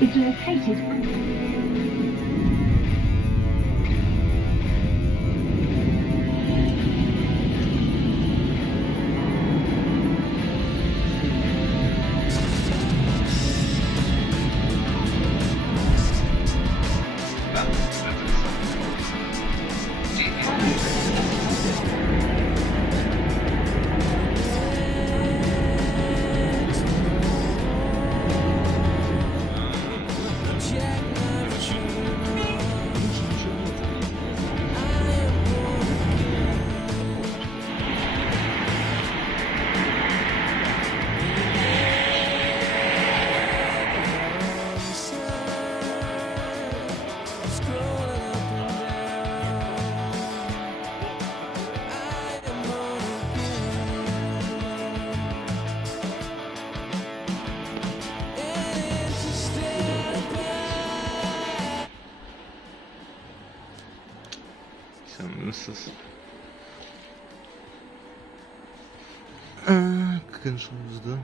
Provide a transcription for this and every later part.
is located. Nasılsın? Konuşmamızda.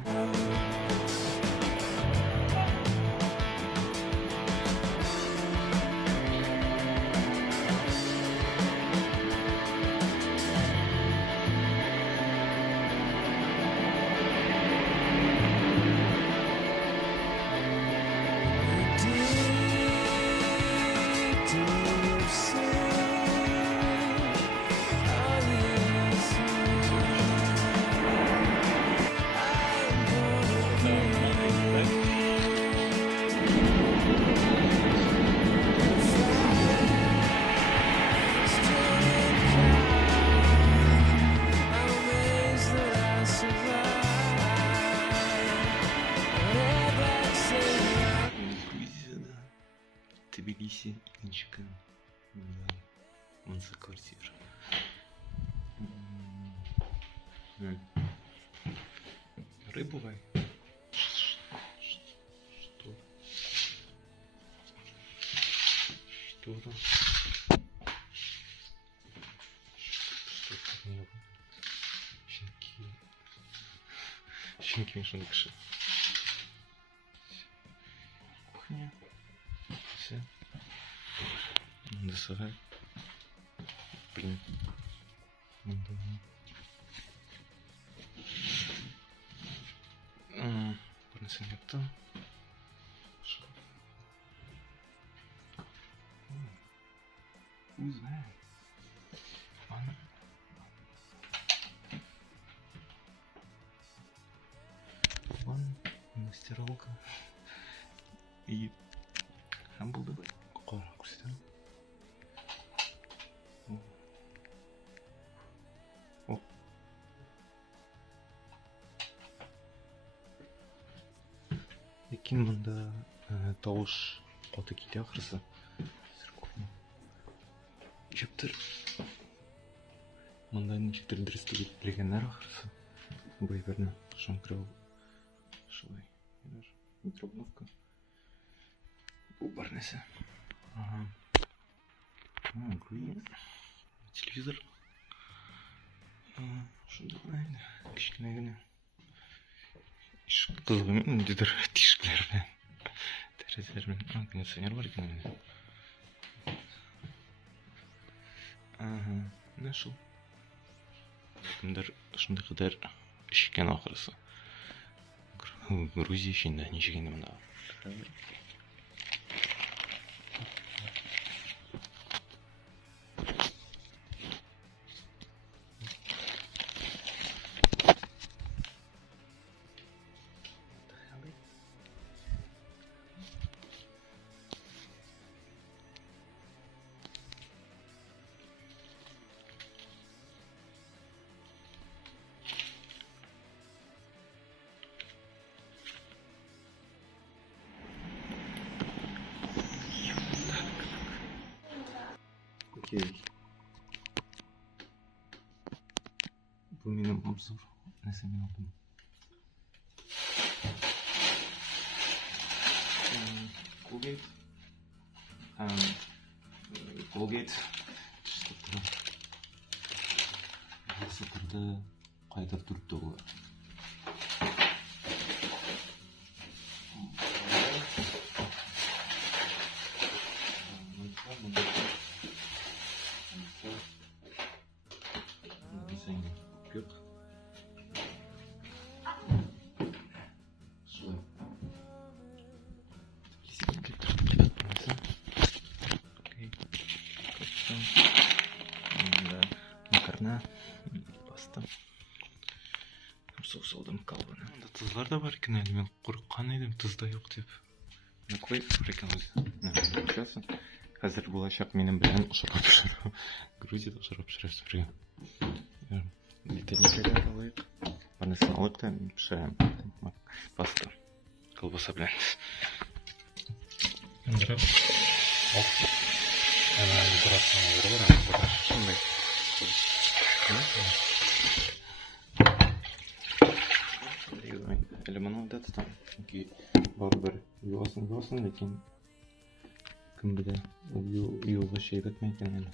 Тбилиси, Инчикан, за квартиру. Рыбу вай. Что? Что там? Что там? Щенки. Щенки мешаны каши. Кухня. Все. Доставай. Блин. Принеси не то. Не знаю. Вон стиралка. И болды қора көрсетемін. Екен мұнда тауыш қоты кейде ақырысы. Жептір. Мұнда нешектер дұрысты білгендер ақырысы. Бұй бірні қышын кіріп. Шылай. Микробновка. Бар нәрсе. Телевизор. Шунда қылайын. Кішкене гіне. Қызығымен дедір тишкілермен. Терезелермен. Кондиционер бар екен менде. Не шыл? Кімдер шындай қыдар ішкен ақырысы. Грузия ішінде нешегенде мұнда. Окей. Bu benim obzor. Neyse ben aldım. Colgate. Colgate. Burası burada kaydır durdu o. Tuzlar da var ki, ben korkkan edim tuz da yok deyip. Ne koyup ekan özü. Görüyorsun. Hazır bulaşak benim bilen uşarap pişirip. Грузияда uşarap pişirip birge. Tenekелер alayık. Barnesini alıp da pişirem. Pasta. Kolbasa bilen. Yandırıp. Hop. Hemen yukarısına vurur. Şimdi. Elemanı da tutam. Çünkü barbar yuvaсын, lekin kim bilir yuva şey etmeyken yani.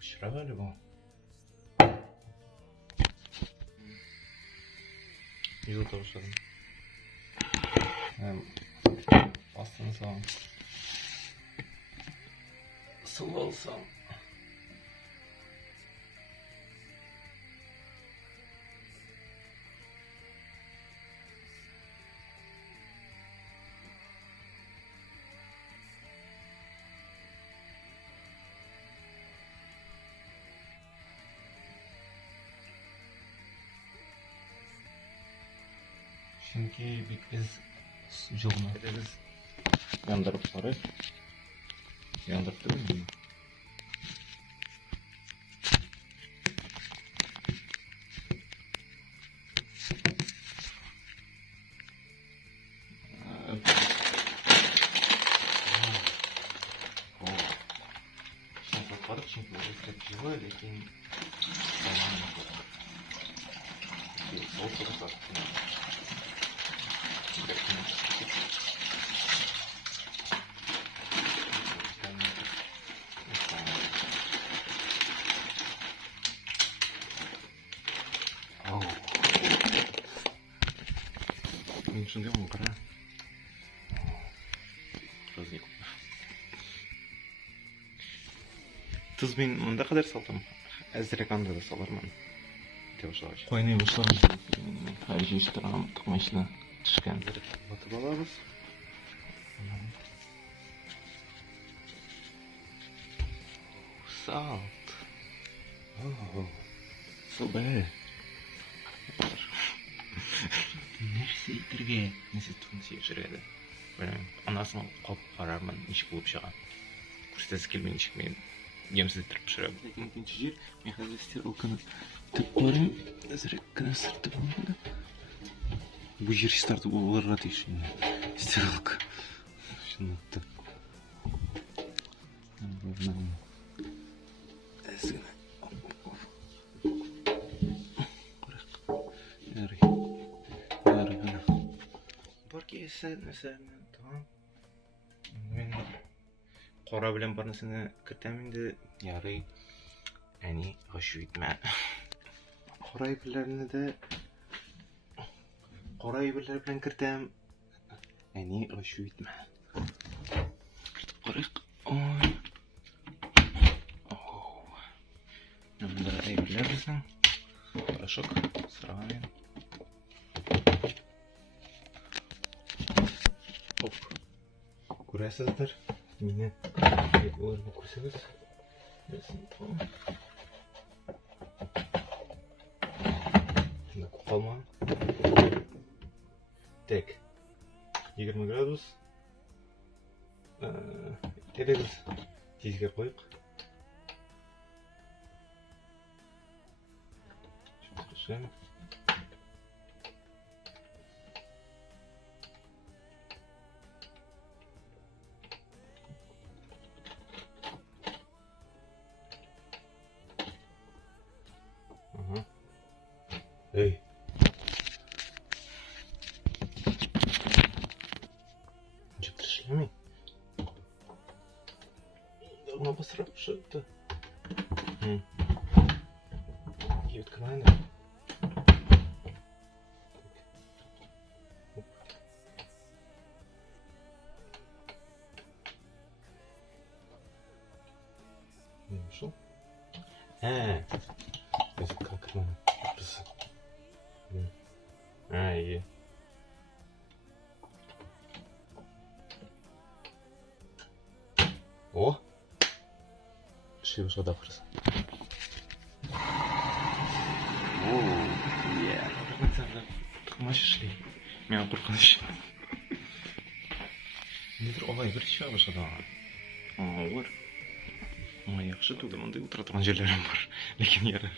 Pişire galiba. Yılda başladım. Pastanı sağlam. Sıvı olsam. Çünkü biz yoluna gideriz. Yandırıp var. Yandırıp değil mi? Şanslı çünkü bu tepkiyi lekin soğuk da sattım. Şimdi mu kara? Biraz yok. Tuz ben ne kadar saldım? Azrek anda da salarım. Yavaş yavaş. Koymayı başlarım. Her şey işte tıkmışla çıkan. Batıp alırız. Salt. Oh. So bad. Нәрсе иттерге, нәрсе тунсы жүреді. Анасын қап қарармын, нешік болып шыға. Көрсетесі келмей нешік мен емсіз еттіріп пішірем. Екінші жер, мен қазір стиралканы тіп қойрайым. Әзірек кіна сыртып болмайды. Бұл жер стартып оларға тейшін. Стиралка. Шынатты. Әзігіне. Tamam. Ben qora bilen barnasını kırtam indi. Yarı yani hoş bitme. Qora ibirlerini de qora ibirler bilen kırtam. Yani hoş bitme. Kırtıp qarayıq. Oy. Oh. Bunda ibirler bizden. Qarashıq. Sırağымен. Hop. Көресіздер. Мені оларды көрсеңіз. Tamam. Қалма. Tek. 20 градус. Терезіз. Тезге қойық. Şimdi Эй. Что пришли мы? Давно посрал что-то. И открывай. 그래서 그만 그랬어. 이게 шибшада кырса. Тыкмаш эшлей. Мен куркыныч. Нидер олай бир чыга башлады. Оор. Жакшы туды, мындай утура турган жерлерим бар. Лекин ярар.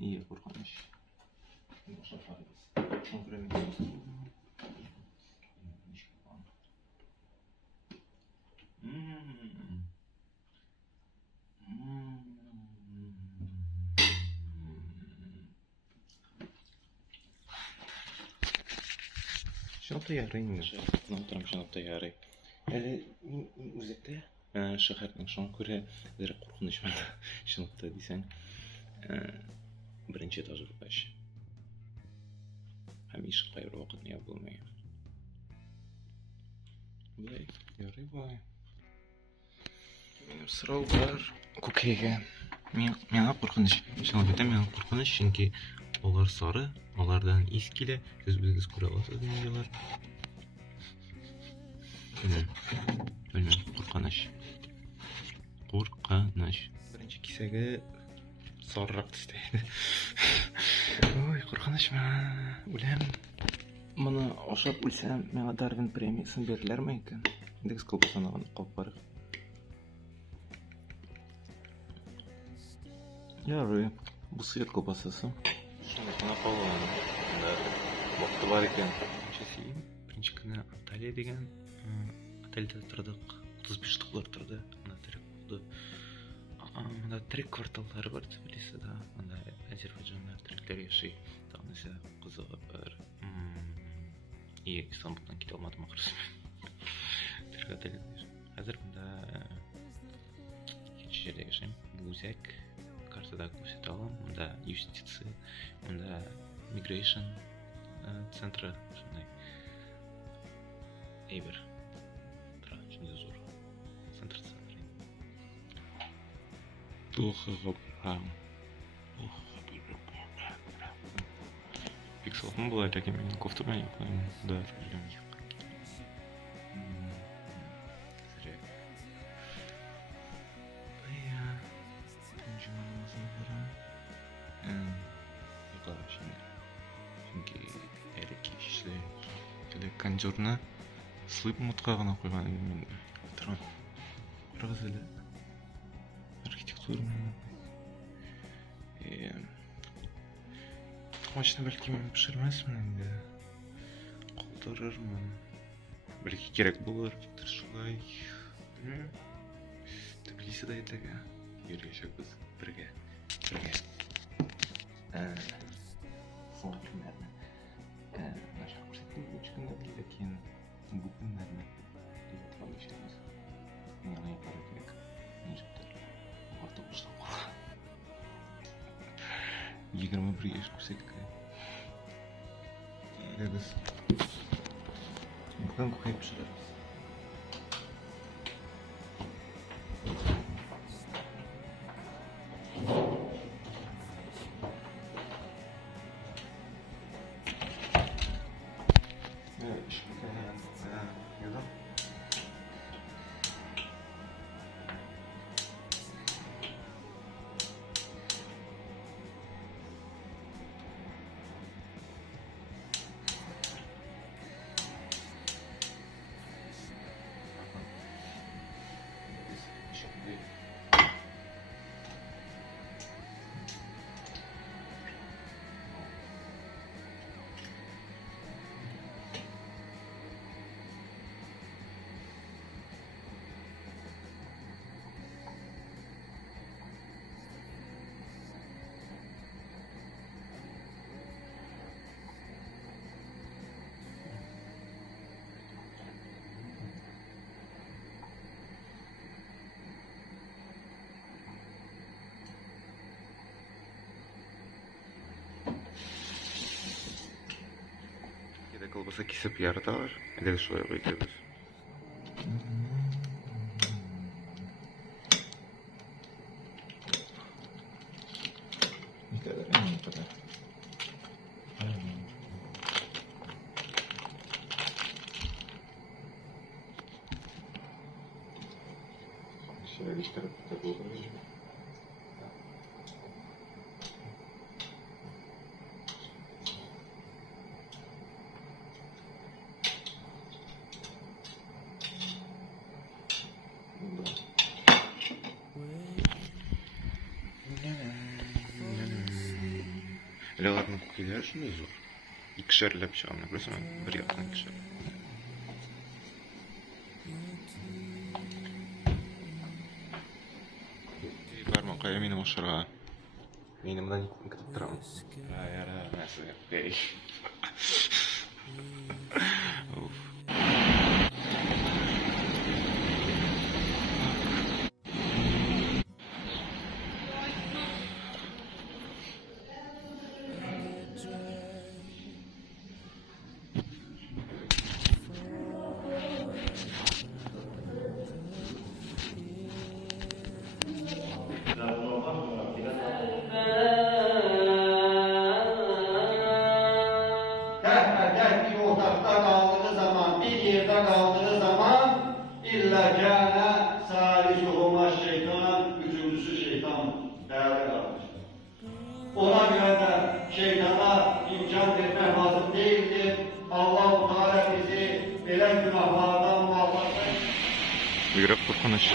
İyi kurtarmış. Boşa faydası. Konkuremiz. Şunapta yarayın. Unuturum şunapta yarayın. Үзекте шәһәрнең шуңа күрә дәрә куркыныч бар. Шунапта дисәң, беренче этажы баш. Һәм ишек кайбер вакыт не булмый. Булай, ярый булай. Минем сорау бар күкәйгә. Миңа куркыныч. Шунапта миңа куркыныч, чөнки алар сары, алардан ис килә. Сез күрә аласыз диюләр. Bilmem, Kurkanaş. Birinci kisege sarrak isteydi. Oy, Kurkanaş mı? Ulem. Bana oşap ulsem, bana Darwin premiyasını verirler mi ekan? Indeks kolbasana kop barık. Yarı, bu sıyet kolbasası. Şimdi sana kalıyorum. Vakti var ekan. Çeseyim. Birinci günü Antalya degen. Отельде тұрдық, 35 тұқлар тұрды, ана тірек болды. Мында тірек кварталдары бар, білесіз да, мында Азербайджандар тіреклер яшай. Тағынысы қызығы бар. Истанбулдан кете алмадым ақырысы. Тірек отельде. Қазір мында екінші жерде яшайм. Бузек, картада көрсете аламын. Мында юстиция, мында migration центрі, сондай. Эйбер. Зор. Центр. Пикселом была такими кофтами, да, Конжурна слып мутқа ғана қойған мен тұрған қырғыз елі архитектура машина бәлки мен пішірмесмін енді қолдарырмын бәлки керек болар шулай Тбилисида едігі ергешек біз бірге соңғы примерно наша көрсеттім өчкінді білді кейін бүгін нәріне деп қалай шерміз мен ғана епары керек не жөптер орта ұштан қола 21 еш көрсеттік біз бүгін көкейіп пішіреміз Olmasa kesip yaratar. Edil şoya koyuyoruz. Ne kadar emin bu kadar. Şöyle bir tarafı da olur. Levarның күйләре шундай зур. Икешәрләп чыга, менә күрәсеңме? Бер яктан икешәр. Барма, кая минем ашырга. Мин монда көтеп торам. Яра, нәрсә? Бей. Bir ortakta kaldığı zaman, bir yerde kaldığı zaman illa kâne sâlisuhuma şeytan, üçüncüsü şeytan değerli kardeşler. Ona göre de şeytana imkan vermek lazım değildir. Allah-u Teala bizi böyle günahlardan muhafaza etsin. Buyurup konuş.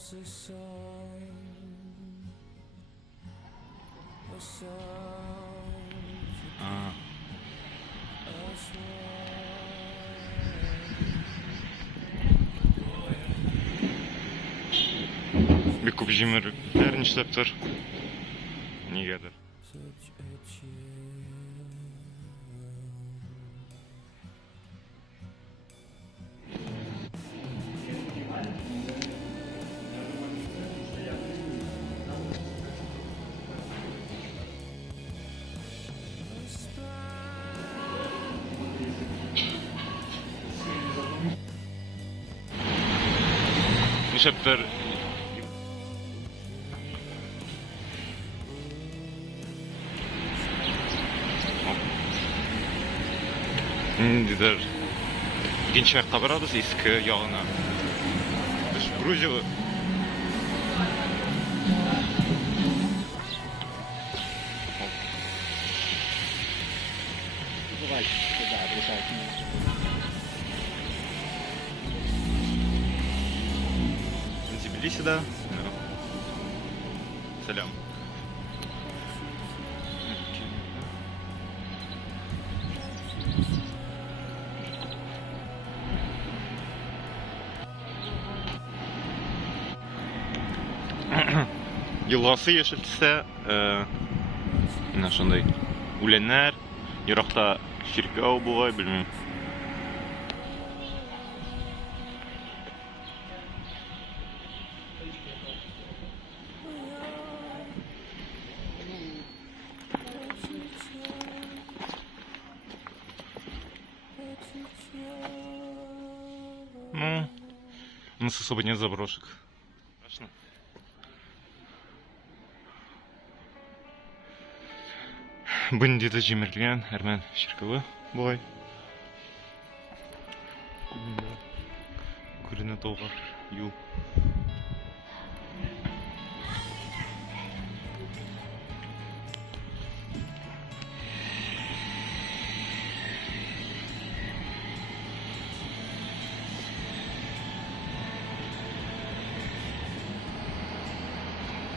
As a song, a song, Aa. a swan. Bir kup jimmerlikler işleptir. Nigedir? Such a chill. Işleptir. Indidir. Gençler kabaradız eski yağına. Biz Gruziyalı. Тбилисида. Selam. Елгасы яшелтсә, менә шундай үләннәр, еракта чиркәү бугай, белмим. Ну, у нас особо нет заброшек. Страшно. Бандиты жемірілген әрмен шіркігі бұғай. Көріні толға ю.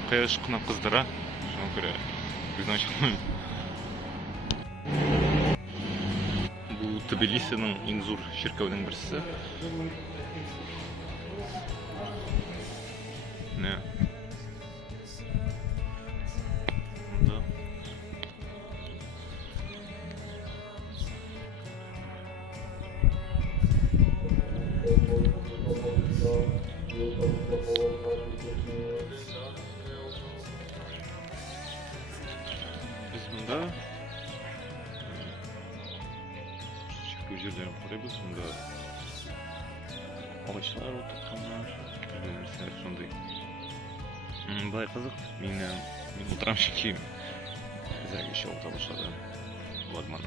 Кыяш кынап кыздыра. Шуңа күрә безнең чакны. Бу Тбилисиның иң зур чиркәүнең берсе. Не. Да. Biz bunda çirkeu жерден карайбыз, бunda агачлар отырганнар, нәрсә шундый. Былай кызык, мен утырам шики, зәге шоута башлады. Ладман.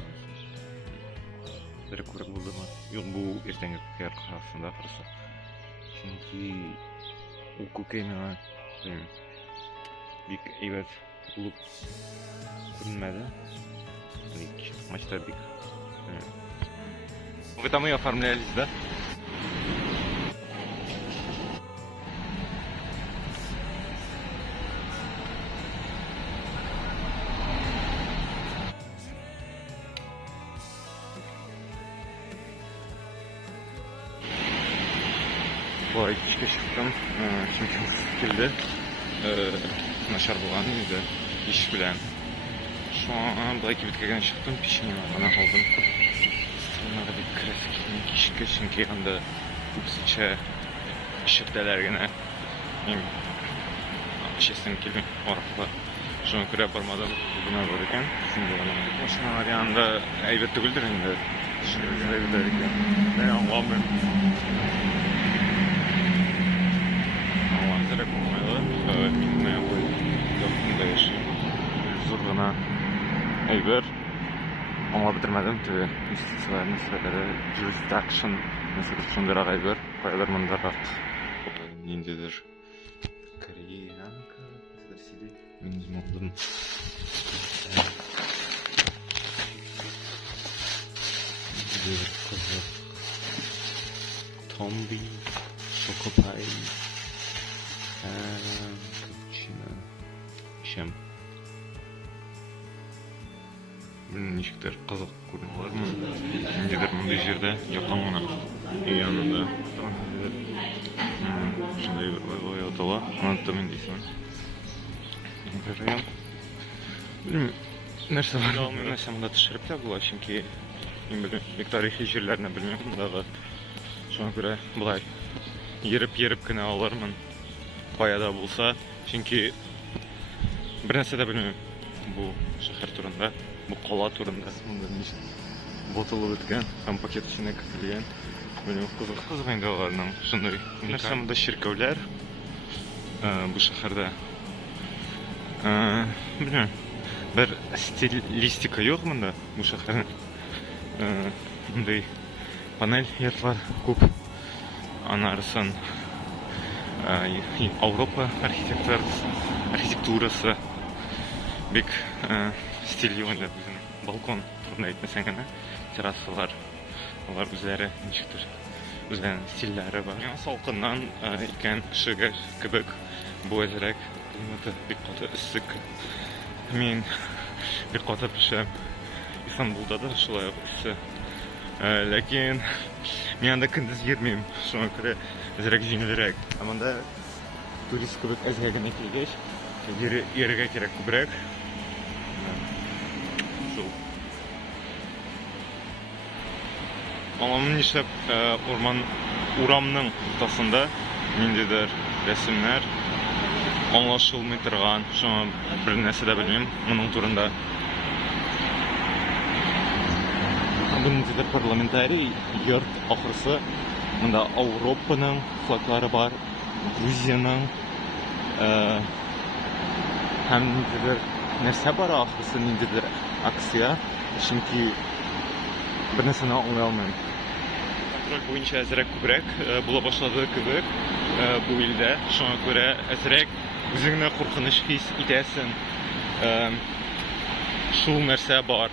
Бер күрек булдымы? Юк, бу иртәнге кыяр кырасында кырса. Чөнки ул күкәй миңа бик әйбәт булып күренмәде. Матчта бик. Вы там и оформлялись, да? Бай кичке чыктым, чөнки килде. Начар булган иде, иш белән. Шуңа былай кибеткәгә чыктым, печенье гына алдым. Стенага бик красивый кичке, чөнки анда күпсечә ишертәләр генә. Мин честен килми аракка. Шуңа күрә бармадым, гына бар икән. Шунда гына машиналар янында әйбәт түгелдер инде. Шуңа әйбәт икән. Мен аңламыйм. Зря булмайды. Мин ой, якында яши. Зур гына әйбер. Аңлап бетермәдем, инвестицияларны сәләре jurisdiction мәсьәләсе шундыйрак әйбер. Кайлар мондарак. Ниндидер Кореянка, сидит. Мин үзем Томби, Шокопай, капучино, шем. Ничектер кызык күренәләрме? Ниндидер мондый җирдә якын гына янында. Шундай бер атала. Аны мин дисем. Белмим, нәрсә бар? Нәрсә монда төшереп тә була, чөнки мин белмим, бик тарихи җирләрне белмим мондагы. Шуңа күрә булай йөреп кенә алырмын. Каяда булса, чөнки бер нәрсә дә белмим бу шәһәр турында. Бу кала турында монда ничек ботылып беткән, һәм пакет эченә кертелгән. Белмим, кызык инде аларның шундый. Нәрсә монда чиркәүләр бу шәһәрдә. Белмим, бер стилистика юк монда бу шәһәрдә. Мондай панель йортлар күп. Анарсын Европа архитектурасы бик стильле инде. Балкон турында әйтмәсәң генә, террасалар, алар үзләре ничектер, үзләренең стильләре бар. Салкыннан икән кешегә кебек бу әзрәк, климаты бик каты иссек. Мин бик каты пешәм. Истанбулда да шулай иссе. Ләкин мин анда көндез йөрмим, шуңа күрә әзрәк җиңелрәк. Анда турист кебек әзгә генә килгәч, йөрергә кирәк күбрәк. Аламын нишләп урамның уртасында ниндидер рәсемнәр аңлашылмый торган, шуңа бер нәрсә дә белмим моның турында. Бу ниндидер парламентарий йорт ахырсы. Монда Европаның флаглары бар, Грузияның һәм ниндидер нәрсә бар ахырсы, ниндидер акция, чөнки бер нәрсәне аңлый алмыйм. Контроль буенча әзрәк күбрәк була башлады кебек бу илдә. Шуңа күрә әзрәк үзеңне куркыныч хис итәсең. Шул нәрсә бар.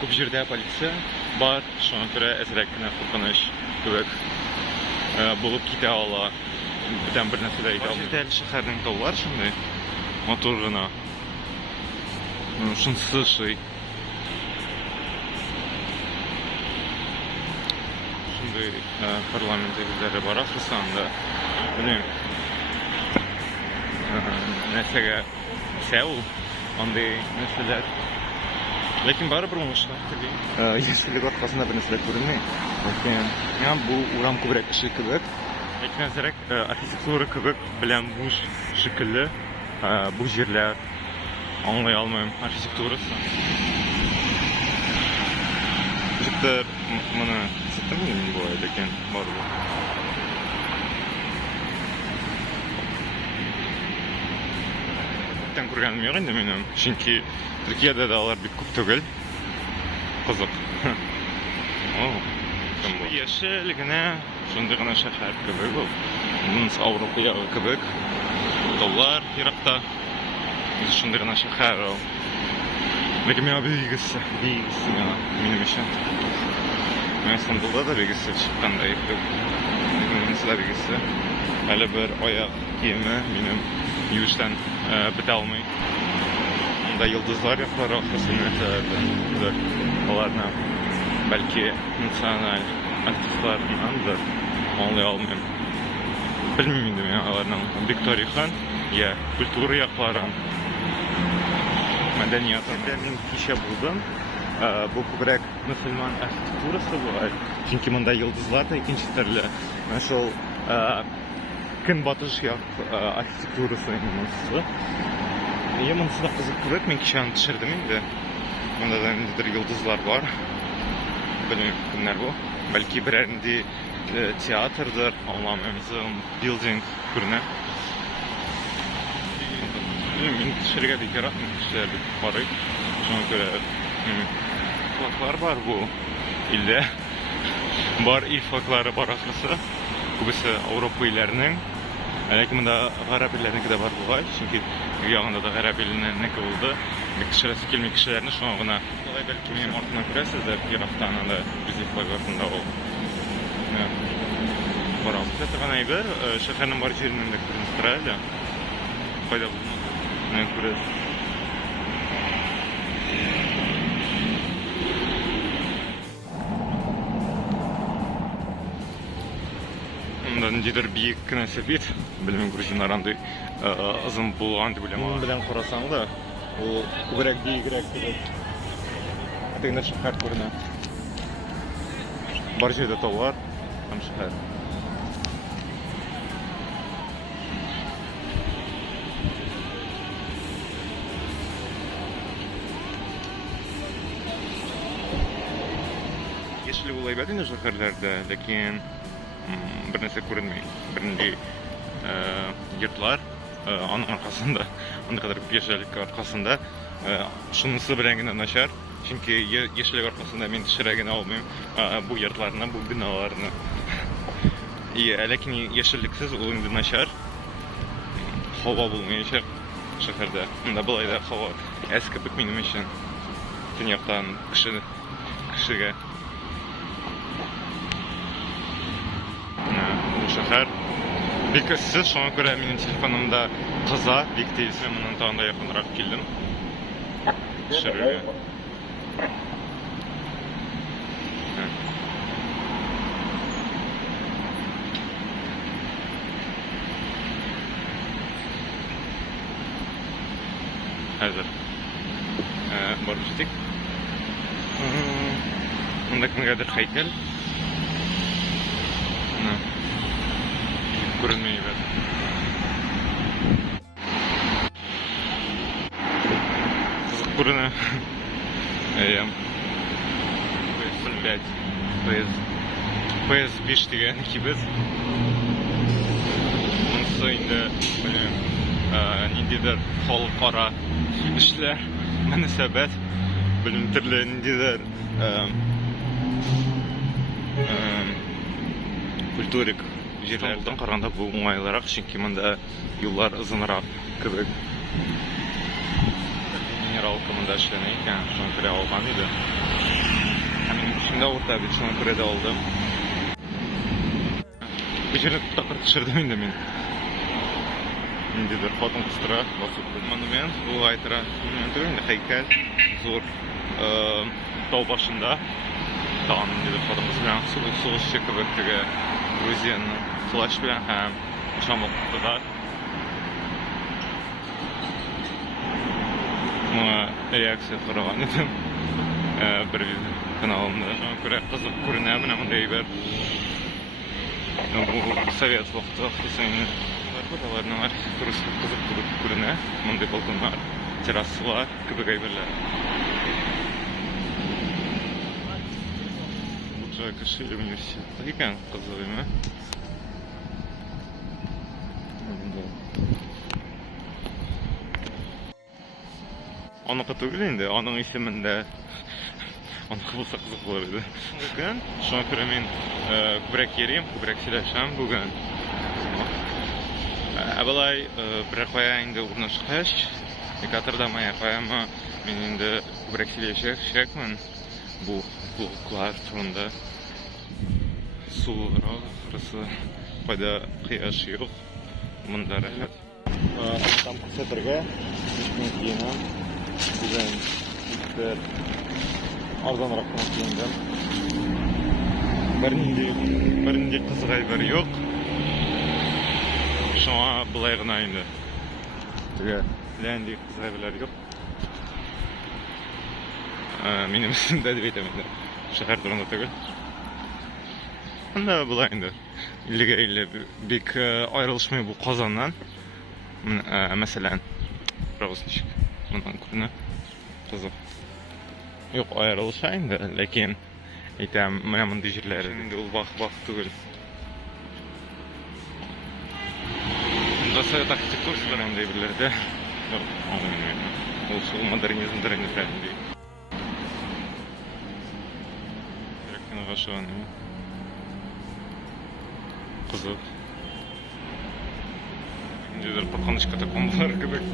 Күп җирдә полиция бар. Шуңа күрә әзрәк кенә куркыныч кебек булып китә ала. birden bir narsa da ayta almayım. Däl şäherden tawlar şunday. Motoruna. Şunsı şey. Şunday parlament egizleri bar aslında. Bilmiyorum. Näsege sew onday näseler. Lekin baribir oňuşlar tili. Yeşillik arkasında bir nesle görünmüyor. Lakin yani bu uram kübrek ışık kibek. Lekin azrak arxitektura kibek bilen bu şekilli bu jerler anlay almayım arxitekturası. Jikter mana sistem mi bu lekin var bu. Ben kurganım yok indi menim. Çünkü Türkiye'de de alar bir kup tugul. Kızık. Yeşilligine şunday gana şäher kibek bu. Bunun Avrupa'ya kibek. Dollar Irak'ta şunday gana şäher o. Lekin mena bilgisi mena menim için. Ben İstanbul'da da bilgisi çıkkanday yok. Mesela bilgisi. Hele bir ayak kiyimi benim yuştan bite almay. Onda yıldızlar yapar arkasında da olarna belki nasyonal artistlarındandır. Anlay almayım. Bilmiyordum ya olarna big tarihan ya kultura yaklaran medeniyatın ben kişi buldum. Bu kübrek Müslüman arxitekturası var. Çünkü bunda yıldızlar da ikinci türlü. Nasıl gün batış arxitekturası inanılmazı. Yaman sınav kızık kübrek men kişi düşürdüm indi. Bunda da nedir yıldızlar var. Bilmiyorum kimler bu. Belki birerinde tiyatrdır, anlamamızın building kuruna. Bilmiyorum, dışarıya da yaratmak kişiler bir parayı. Şuna göre faklar var bu ilde. Var il fakları var aslında. Kubisi Avrupa illerinin. Lakin bunda Garap illerinin de var bu var. Çünkü yanında da Garap illerinin ne oldu? Bir kişilesi kelmek kişilerini şu an buna. Belki benim ortadan görəsiz de bir haftanın da bizi faklarında o. Var aslında tabii nedir? Şehrin var yerinin de kırmızı fayda bulunmaz. Ne görüyoruz? Ondan jider büyük näse bit. Bilmem Gruzin arandy azın bulgan dip bilem. Bunun bilen kurasaň da o kübrek büyükrek kibek. Ateňde şäher görünä. Bar жерде tawar, tam şäher. Yeşillik olay bädin şäherlerde, lekin bir näse görünmey. Birinde yurtlar onun arkasında, onun kadar yeşillik arkasında şunысы bilen naşar. Çünkü yeşillik arkasında men dışarıya almayayım bu yurtlarına, bu binalarına. Lekin yeşilliksiz ol indi naşar. Hava bulmayacak şäherde. Unda bulay da hava eskibik menim için. Tünýakdan kişiге. Bu şäher bilgisiz, şoňa görä menin telefonumda gyza, diktilse mundan tagында ýakynrak keldim. Şäherge. Hazır. Barıştık. Bunda kimgadir heykel. Görünmeyi ver. Kızık buruna. PS5 degan kibet. Bunысы инде ниндидер халыкара эшләр, мөнәсәбәт, белмим төрле ниндидер культурик җирләрдән караганда бу уңайлырак, чөнки монда юллар озынрак кебек. Минералка монда эшләнә икән, шуны күрә алган иде. Һәм мин шунда урта бит, шуны күрә дә алдым. Bir жерде тақыр тышырдым енді мен. Мендедер хатын қыстыра, басып монумент, бұл айтыра монумент енді хайкал, зор тау башында. Тағын мендедер хатын қыстыра, соғыс шекібірттігі Грузияның флаш білен һәм шамылықтыға. Мұна реакция қараған едім. Бір каналымда. Жаңа көре қызық көріне міне мұндай бір. Бұл совет вақты қысайын. Бұдаларының архитектурасы қызық көріне. Мұндай балконлар, террасылар, кібік айбірлер. Бұл жай кішілі университеті екен, қызық еме. Анықы түгіл енді, аның есімінде анықы болса қызық болар еді. Бүгін, шоң көрі мен көбірек ерем, көбірек сөйлешем бүгін. Әбілай бір қоя енді орны шықаш, екатырда мая қояма мен енді көбірек сөйлешекмін бұл клар тұрында. Суылырақ, қырысы қойда қияш жоқ, мұнда рәхет. Там көрсетірге, үстіне кейінім. Бүгін бір арзанырақ кеңдім. Бірінде қызығай бір жоқ. Шоңа бұлай ғына енді. Ләндей қызығай білер жоқ. Менің үстімді әдіп етемін. Шахар тұрында түгіл. Онда бұлай енді. Ілі бек айрылышмай бұл Қазаннан. Мәселен, правосничек. Мұндан көріні қызық. Жоқ, айырылыша енді, ләкен айтам, мұна мұндай жерлері. Енді ол бақ түгіл. Мұнда совет архитектурасы бар әмдей бірлерді. Ол сол модернизмдер әне прәдіндей. Рәкен ғашыған еме. Қызық. Endeder қорқыныш катакомбалар кебек.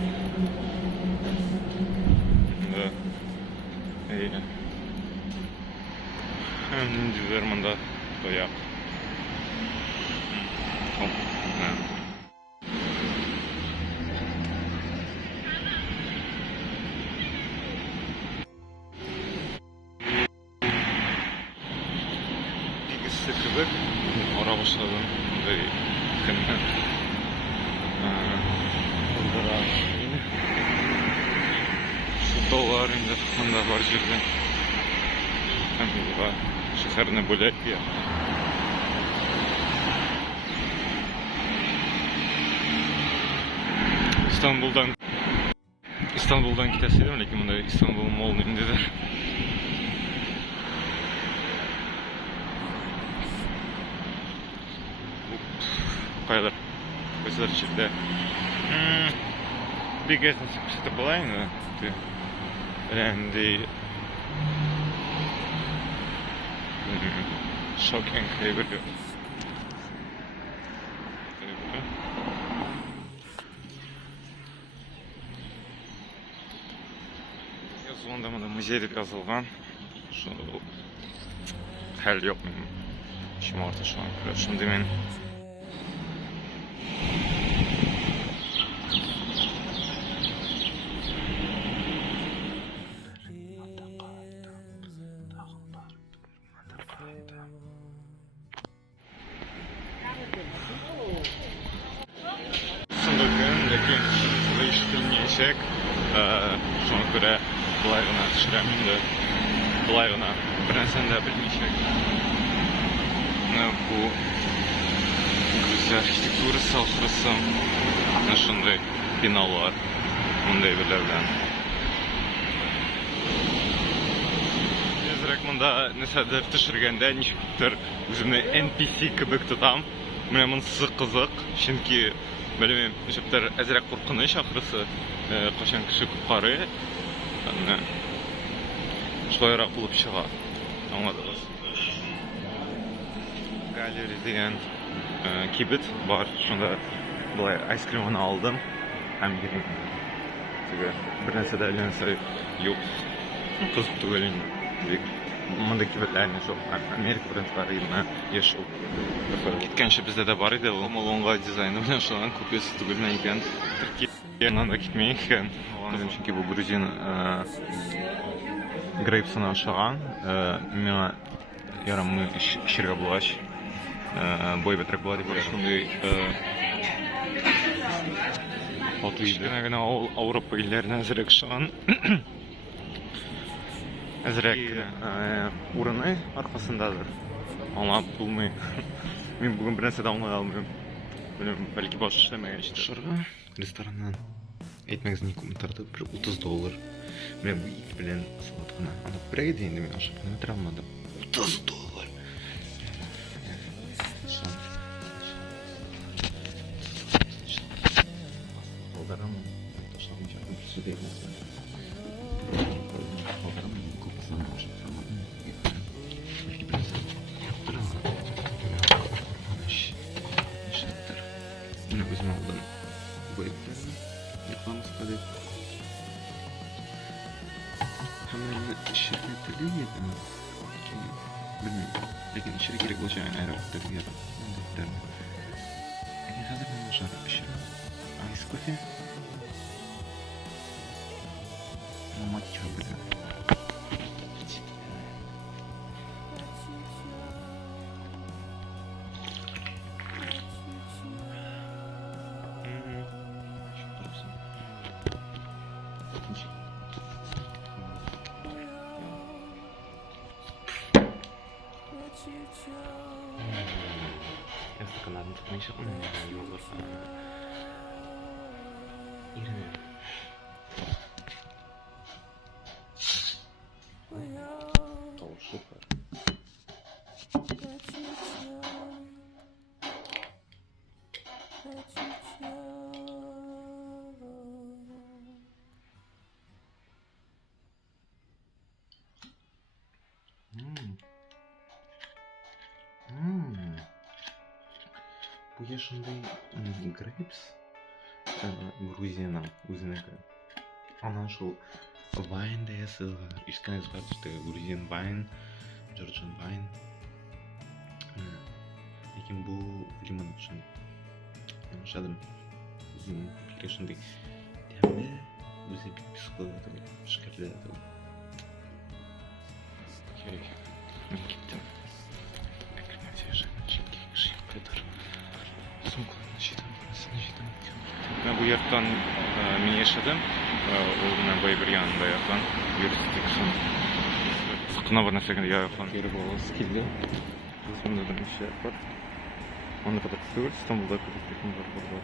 Endeder мында тояқ. Бигісі кебек. Ара башладым. Мындай көннен. Доллар енді мында бар жерде. Бұға шахарны бөлек я. İstanbul'dan giteseydim, lakin bunda İstanbul molunu indiler. Qaylar. Gözler içinde. Bir kez nasıl kısıtı bulayım da. Rendi. Shocking kayber yok. Yazılığında da müzeyde yazılgan. Şu hal yok benim. İşim orta şu an. Şimdi ben şuna göre kolay gına düşürəmin də kolay gına birənsən də bilməyəcək. Bu Gruziya arxitekturası axırısı şunday binalar bunday birlərdən. Tezrək bunda nəsədir düşürgəndə nişikdir özümü NPC kibik tutam. Mənə mənsi қызық, çünki bilmem, nişikdir əzrək qorqыныш axırısı. Қашан кіші құқары шылайырақ болып шыға аңладығыз. Галери деген кибет бар. Шонда бұлай айскриманы алдым. Әм ерім. Бір нәрсе дәлінсе yok. Қызық түгелін. Мындaki betlerine çok Amerika brendleriyle yaşıl. Gitkenşe bizde de var idi. O Malonga dizaynı bilen şu an kopyası tugulmen iken Türkiye'den da gitmeyen iken. Çünkü bu Gruzin Grapes'ına aşağıdan mena yaramı şirga bulaş. Boy betrek buladı. Şimdi Kişilerine Avrupa illerine zirek şu an zirek uğranı arkasındadır. Anlap bulmayı. Ben bugün bir nese de anlay almıyorum. Belki baş işlemeye geçti. Şurada restorandan etmekizin komentarda bir $30. Ben bu ilk bilen asılatıqına. Ana bir deyindim ya aşağı. Ne travmadım. $30. Полторам, то, что мы сейчас будем сюда полторам, купить нам уже. Yine bizim aldım. Bu evlerini yıkmamız kadar. Hemen şirketleri yedim. Bilmiyorum. Lakin işe gerek olacağını aeroportları yedim. Ne kadar ben aşağıda pişiririm. Ice coffee. Mama çabuk. Я стаканарını tutmayı şey yapmıyorum. Yollar falan. İğreniyorum. Oh, süper. Bu yaşında grapes Gruziyan'ın üzerine anan şu wine de yazılır. İşte yazılır işte Gruziyan wine, Georgian wine. Lakin bu liman için yaşadım. Bir yaşında temde bize bir psikolojide şekerli de. Okey. Gittim. Ben bu yerden mini yaşadım. O boy bir yanında yapan yürüstik son. Sıkına var nefekinde yapan. Yürü bol skilli. Sonunda da bir şey yapar. Onu kadar kıvır. İstanbul'da kadar yakın var burada.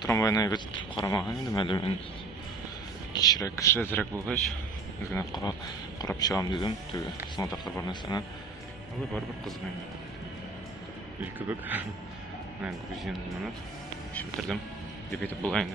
Tramvayına götürüp karamağın edim әлі мен кішірек болғаш өзгені қарап шығамын дедім төге сынатақта бар нәрсені ал барыбір қызығайын екі бүк Грузин минут бітірдім деп айтып болайын